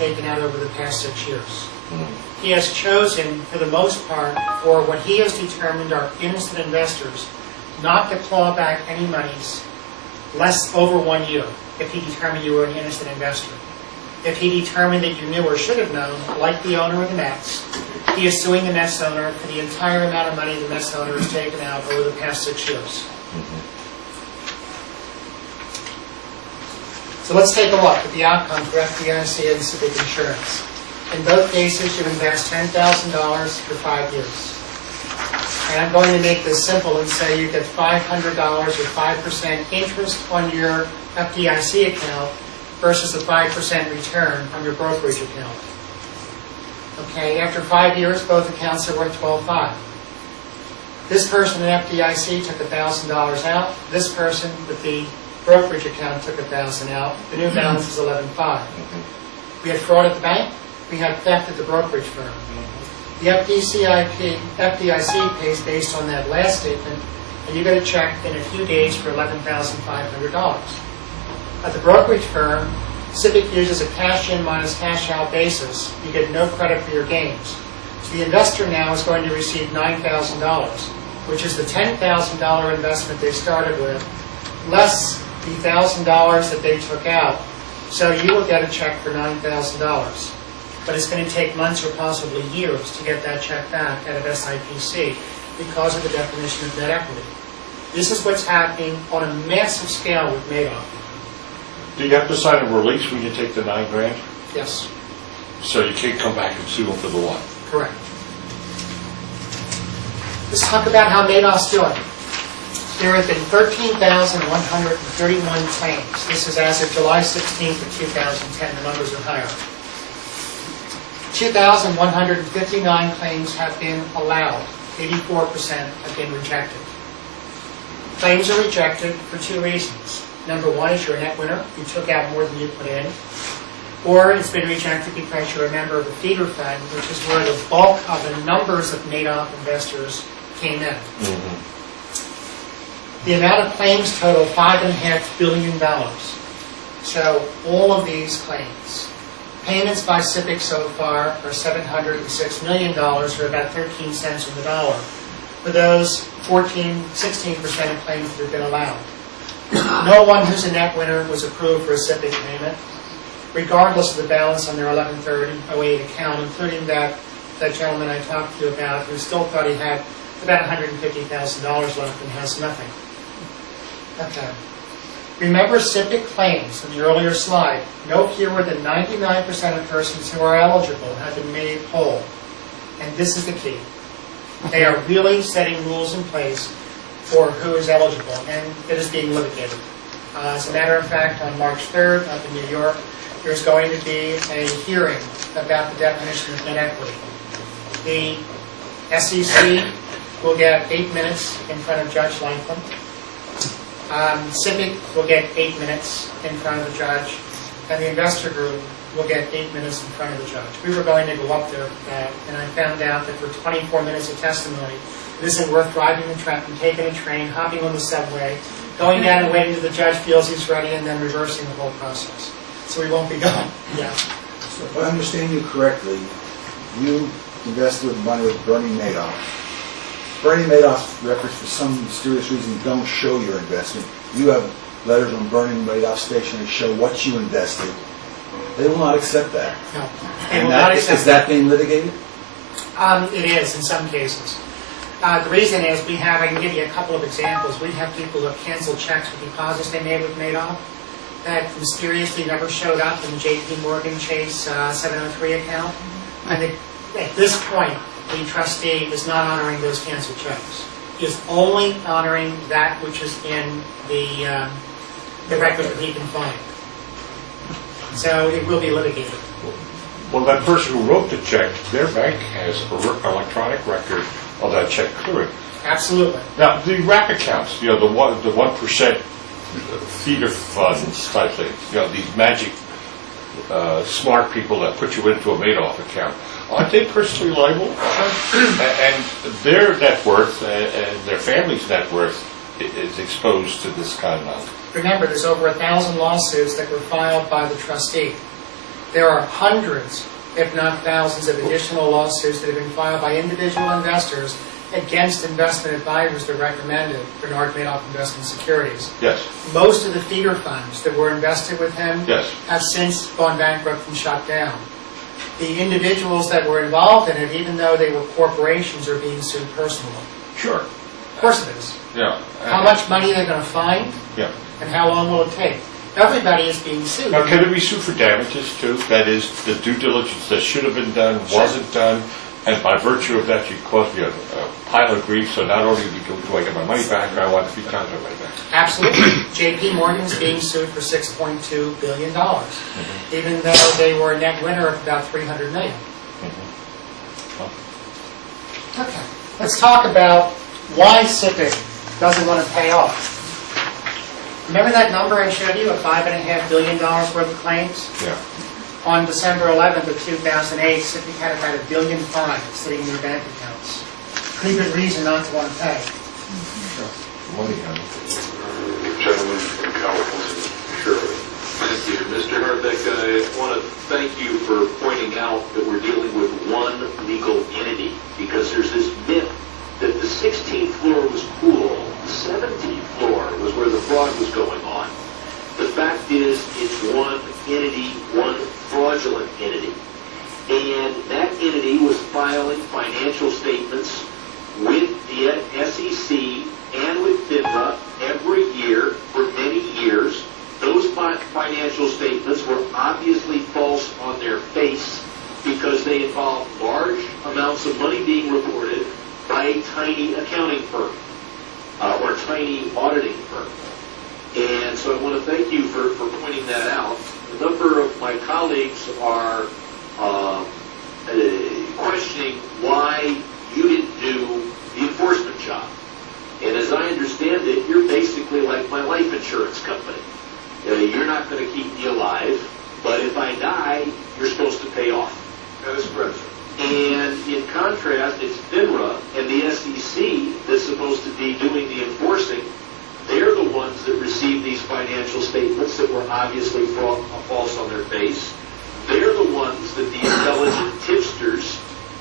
taken out over the past 6 years. He has chosen, for the most part, for what he has determined are innocent investors, not to claw back any monies less over 1 year if he determined you were an innocent investor. If he determined that you knew or should have known, like the owner of the Mets, he is suing the Mets owner for the entire amount of money the Mets owner has taken out over the past 6 years. So let's take a look at the outcome for FDIC and Civic Insurance. In both cases, you invest $10,000 for 5 years. And I'm going to make this simple and say you get $500 or 5% interest on your FDIC account versus a 5% return on your brokerage account. Okay, after 5 years, both accounts are worth $12,500. This person in FDIC took $1,000 out. This person with the brokerage account took $1,000 out. The new balance is $11,500. We had fraud at the bank. We had theft at the brokerage firm. The FDIC pays based on that last statement, and you get a check in a few days for $11,500. At the brokerage firm, Civic uses a cash-in minus cash-out basis. You get no credit for your gains. So the investor now is going to receive $9,000, which is the $10,000 investment they started with, less the $1,000 that they took out. So you will get a check for $9,000. But it's going to take months or possibly years to get that check back out of SIPC because of the definition of net equity. This is what's happening on a massive scale with Madoff. Do you have to sign a release when you take the $9 grand? Yes. So you can't come back and sue them for the one? Correct. Let's talk about how Madoff's doing. There have been 13,131 claims. This is as of July 16th of 2010. The numbers are higher. 2,159 claims have been allowed. 84% have been rejected. Claims are rejected for two reasons. Number one is you're a net winner. You took out more than you put in. Or it's been rejected because you're a member of the feeder fund, which is where the bulk of the numbers of Madoff investors came in. The amount of claims total $5.5 billion. So all of these claims. Payments by Civic so far are $706 million, or about 13 cents on the dollar, for those 16% of claims that have been allowed. No one who's a net winner was approved for a Civic payment, regardless of the balance on their 11/30/08 account, including that gentleman I talked to you about who still thought he had about $150,000 left and has nothing. Okay. Remember Civic claims in the earlier slide. No fewer than 99% of persons who are eligible have been made whole. And this is the key. They are really setting rules in place for who is eligible, and it is being litigated. As a matter of fact, on March 3rd up in New York, there's going to be a hearing about the definition of net equity. The SEC will get 8 minutes in front of Judge Lankland. Civic will get 8 minutes in front of the judge, and the investor group will get 8 minutes in front of the judge. We were going to go up there for that, and I found out that for 24 minutes of testimony, it isn't worth driving the truck and taking a train, hopping on the subway, going down and waiting until the judge feels he's ready, and then reversing the whole process. So we won't be going. Yeah. So if I understand you correctly, you invested money with Bernie Madoff. Bernie Madoff's records, for some mysterious reason, don't show your investment. You have letters on Bernie Madoff's station that show what you invested. They will not accept that. No. They will not accept is that being litigated? It is in some cases. The reason is I can give you a couple of examples. We have people who have canceled checks for deposits they made with Madoff that mysteriously never showed up in the JP Morgan Chase 703 account. And at this point, the trustee is not honoring those canceled checks. He is only honoring that which is in the record that he can find. So it will be litigated. Well, that person who wrote the check, their bank has an electronic record of that check clearing. Absolutely. Now, the wrap accounts, the 1% feeder funds type thing, these magic smart people that put you into a Madoff account, aren't they personally liable? And their net worth and their family's net worth is exposed to this kind of... Remember, there's over 1,000 lawsuits that were filed by the trustee. There are hundreds, if not thousands, of additional lawsuits that have been filed by individual investors against investment advisors that recommended Bernard Madoff Investment Securities. Yes, Most of the feeder funds that were invested with him yes. have since gone bankrupt and shut down. The individuals that were involved in it, even though they were corporations, are being sued personally. Sure. Of course it is. Yeah. How much money they're going to find, Yeah. and how long will it take? Everybody is being sued. Now, can it be sued for damages too? That is, the due diligence that should have been done wasn't done, and by virtue of that, you caused me a pile of grief, so not only do I get my money back, I want 3 times my money back. Absolutely. J.P. Morgan's being sued for $6.2 billion, even though they were a net winner of about $300 million. Okay. Let's talk about why SIPC doesn't want to pay off. Remember that number I showed you, of $5.5 billion worth of claims? Yeah. On December 11th of 2008, SIPC had about $1.5 billion sitting in their bank accounts. Pretty good reason not to want to pay. Money, honey. Gentlemen from California, sure. Thank you. Mr. Harbeck, I want to thank you for pointing out that we're dealing with one legal entity, because there's this myth that the 16th floor was cool, the 17th floor was where the fraud was going on. The fact is, it's one entity, one fraudulent entity. And that entity was filing financial statements with the SEC and with FINRA every year for many years. Those financial statements were obviously false on their face because they involved large amounts of money being reported by a tiny accounting firm or tiny auditing firm. And so I want to thank you for pointing that out. A number of my colleagues are questioning why you didn't do the enforcement job. And as I understand it, you're basically like my life insurance company. You're not going to keep me alive, but if I die, you're supposed to pay off. That is correct. And in contrast, it's FINRA and the SEC that's supposed to be doing the enforcing. They're the ones that received these financial statements that were obviously false on their face. They're the ones that the intelligent tipsters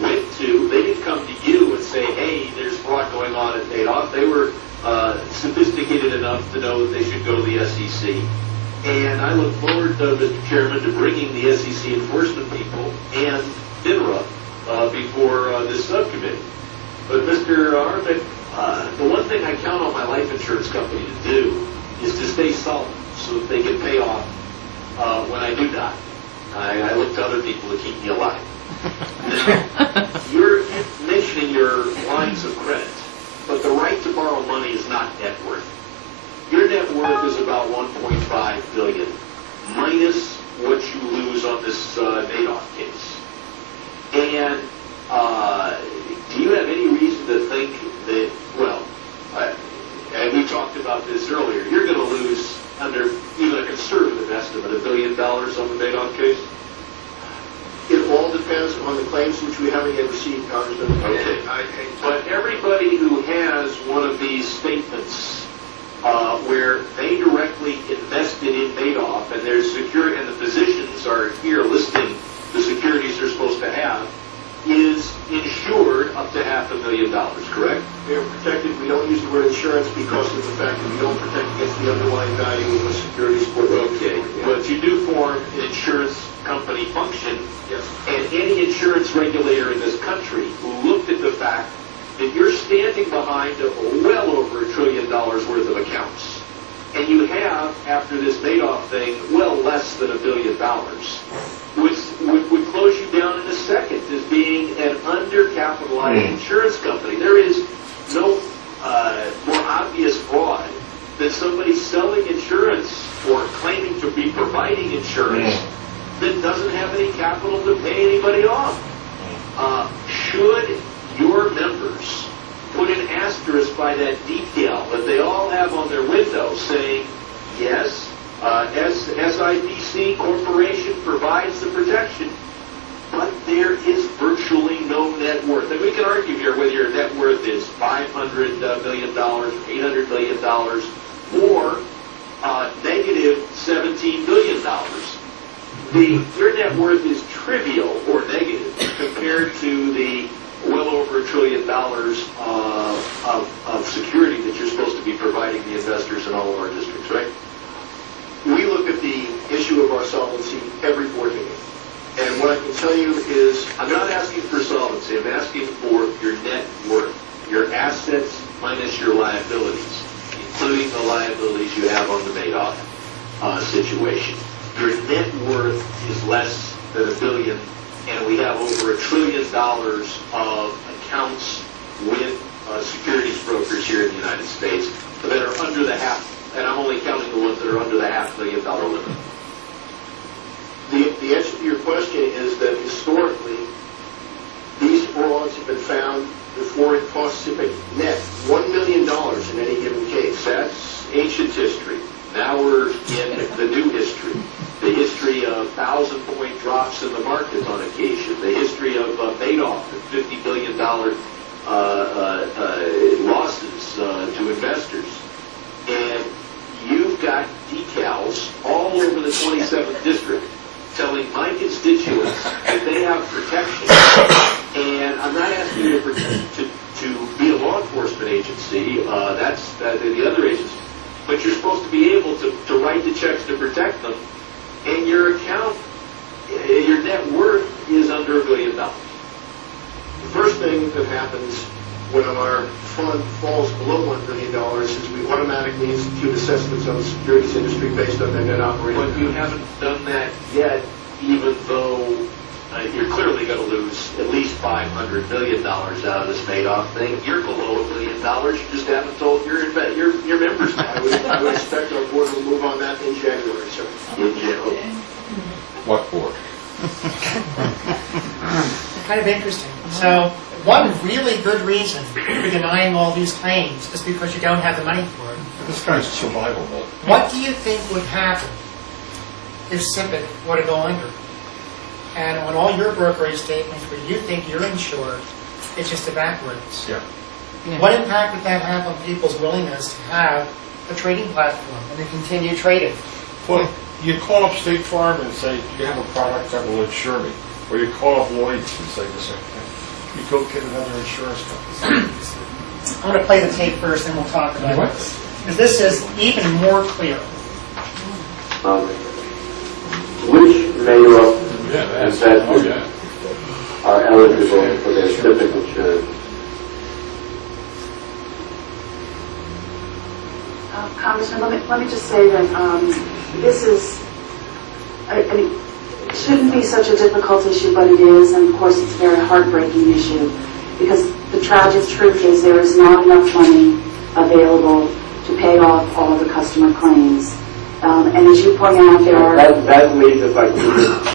went to. They didn't come to you and say, hey, there's fraud going on at Madoff. They were sophisticated enough to know that they should go to the SEC. And I look forward, Mr. Chairman, to bringing the SEC enforcement people and FINRA before this subcommittee. But Mr. Harbeck, the one thing I count on my life insurance company to do is to stay solid so that they can pay off when I do die. I look to other people to keep me alive. Now, you're mentioning your lines of credit, but the right to borrow money is not net worth. Your net worth is about $1.5 billion, minus what you lose on this Madoff case. And do you have any reason to think that, well, and we talked about this earlier, you're going to lose, under even a conservative estimate, $1 billion on the Madoff case? It all depends on the claims which we haven't yet received, Congressman. Okay. But everybody who has one of these statements where they directly invested in Madoff, and their security and the physicians are here listing the securities they're supposed to have, is insured up to $500,000, correct? They're protected. We don't use the word insurance because of the fact that we don't protect against the underlying value of the securities portfolio. Okay, but you do form an insurance company function, Yes. and any insurance regulator in this country who looked at the fact that you're standing behind well over $1 trillion worth of accounts, and you have, after this Madoff thing, well less than $1 billion, would close you down in a second as being an undercapitalized insurance company. There is no more obvious fraud than somebody selling insurance or claiming to be providing insurance that doesn't have any capital to pay anybody off. Should your members put an asterisk by that detail that they all have on their window saying, yes, SIPC Corporation provides the protection, but there is virtually no net worth. And we can argue here whether your net worth is $500 million, $800 million, or negative $17 billion. your net worth is trivial or negative compared to the well over $1 trillion of security that you're supposed to be providing the investors in all of our districts, right? We look at the issue of our solvency every board meeting. And what I can tell you is, I'm not asking for solvency, I'm asking for your net worth, your assets minus your liabilities, including the liabilities you have on the Madoff situation. Your net worth is less than $1 billion, and we have over $1 trillion of accounts with securities brokers here in the United States that are under the half, and I'm only counting the ones that are under the $500 million limit. the answer to your question is that historically, these frauds have been found before it costs CIPIC net $1 million in any given case. That's ancient history. Now we're in the new history. The history of 1,000-point drops in the market on occasion. The history of Madoff and $50 billion losses to investors. And you've got decals all over the 27th district telling my constituents that they have protection. And I'm not asking you to be a law enforcement agency. That's the other agency. But you're supposed to be able to write the checks to protect them. And your account, your net worth is under $1 billion. The first thing that happens when our fund falls below $1 billion is we automatically institute assessments on the securities industry based on their net operating. But you haven't done that yet, even though you're clearly going to lose at least $500 million out of this Madoff thing. You're below $1 billion. You just haven't told your members that. I would expect our board will move on that in January, sir. In general. What board? Kind of interesting. So one really good reason for denying all these claims is because you don't have the money for it. This guy's survival mode. What do you think would happen if CIPIC were to go under? And on all your brokerage statements where you think you're insured, it's just evaporates. Yeah. What impact would that have on people's willingness to have a trading platform and to continue trading? Well, you call up State Farm and say, do you have a product that will insure me? Or you call up Lloyd's and say the same thing. You go get another insurance company. I'm going to play the tape first, and we'll talk about What? it. Because this is even more clear. Which Madoff Yeah, that's, investors yeah. are eligible for their CIPIC insurance? Congressman, let me just say that this is, I mean, it shouldn't be such a difficult issue, but it is, and of course it's a very heartbreaking issue, because the tragic truth is there is not enough money available to pay off all the customer claims. And as you point out, there are... That leads, if I could,